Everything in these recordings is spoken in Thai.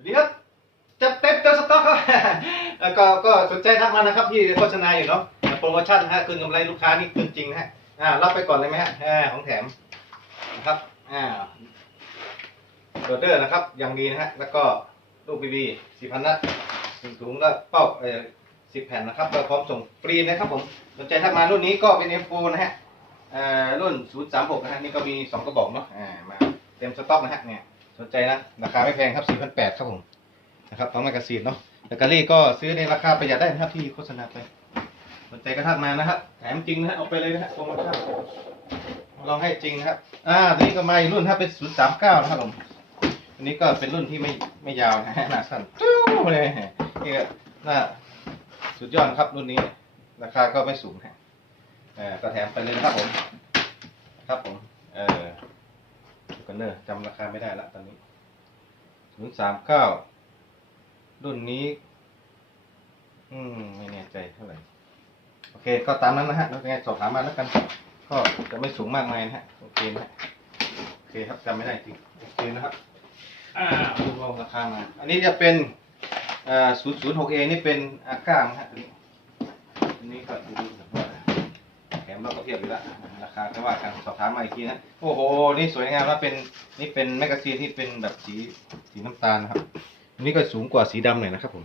สวัสดีครับจัดเต็มเต็มสต็อกแล้วก็ก็สนใจทักมานะครับที่โฆษณาอยู่เนาะโปรโมชั่นะฮะคืนกำไรลูกค้านี่คืนจริงนะฮะอ่ารับไปก่อนเลยไหมฮะของแถมนะครับอ่าโรเดอร์นะครับอย่างดีนะฮะแล้วก็ลูกบีบีสี่พันนัดหนึ่งถุงแล้วเป้าเอ่อสิบแผ่นนะครับแล้วพร้อมส่งฟรีนะครับผมสนใจทักมารุ่นนี้ก็เป็น F4 นะฮะเอ่อรุ่น036นะฮะนี่ก็มี2กระบอกเนาะอ่ามาเต็มสต็อกนะฮะเนี่ย สนใจนะ ราคาไม่แพงครับ4,800ครับผม นะครับพร้อมแมกกาซีนเนาะแบตเตอรี่ก็ซื้อในราคาประหยัดได้นะครับที่โฆษณาไป สนใจก็ทักมานะครับ แถมจริงนะฮะ เอาไปเลยนะฮะโปรโมชั่นลองให้จริงนะครับ อ่าตัวนี้ก็มาอีกรุ่นครับเป็น039นะครับผม อันนี้ก็เป็นรุ่นที่ไม่ไม่ยาวนะฮะ หน้าสั้นจู๊เลยนี่ก็หน้าสุดยอดครับรุ่นนี้ ราคาก็ไม่สูงฮะ เออก็แถมไปเลยนะครับผม ครับผม เออ เนอะจำราคาไม่ได้ละตอนนี้ศูนย์สามเก้ารุ่นนี้ อืม ไม่แน่ใจเท่าไหร่ โอเค ก็ตามนั้นนะฮะ แล้วไงสอบถามมาแล้วกัน ก็จะไม่สูงมากมายนะฮะ โอเคนะฮะ โอเคครับจำไม่ได้จริง โอเคนะครับ อ่าดูลองราคามา อันนี้จะเป็นอ่าศูนย์ศูนย์หกเอนี่เป็นอาก้านะฮะตัวนี้นี้ก็ดูดูแบบว่า แถมเราก็เทียบอยู่แล้วราคาก็ว่ากันสอบถามมาอีกทีนะโอ้โหนี่สวยงามนะเป็นนี่เป็นแมกกาซีนที่เป็นแบบสีสีน้ำตาลนะครับอันนี้ก็สูงกว่าสีดำหน่อยนะครับผม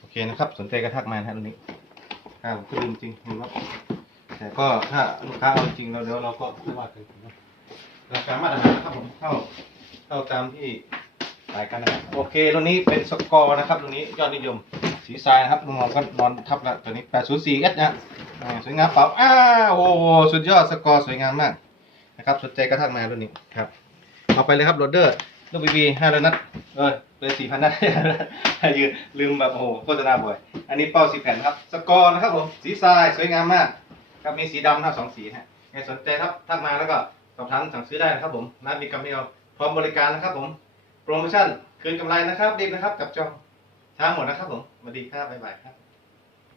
โอเคนะครับ สนใจก็ทักมานะฮะตรงนี้อ่าผมก็ลืมจริงนะครับแต่ก็ถ้าลูกค้าเอาจริงเราเดี๋ยวเราก็ไม่ว่ากันนะราคามาตรฐานนะครับผมเท่าเท่าตามที่ขายกันนะครับโอเคตัวนี้เป็นสกอร์นะครับตัวนี้ยอดนิยมสีทรายนะครับน้องก็นอนทับล้วตัวนี้ 804S นะ อ่าสวยงามเปล่าอ้าวโอ้โหสุดยอดสกอร์สวยงามมากนะครับสนใจก็ทักมาตัวนี้ครับเอาไปเลยครับโรเดอร์ลูกบีบีห้าร้อยนัดเออเลยสี่พันนัดยืนลืมแบบโอ้โหโฆษณาบ่อย อันนี้เป้าสิบแผ่นครับ สกอร์นะครับผมสีทรายสวยงามมาก ครับมีสีดำทั้งสองสีฮะใครสนใจครับทักมาแล้วก็สอบถามสั่งซื้อได้นะครับผมร้านมีกำเนียวพร้อมบริการนะครับผม โปรโมชั่นคืนกำไรนะครับรีบนะครับ กับจองช้าหมดนะครับผมสวัสดีครับบ๊ายบายครับ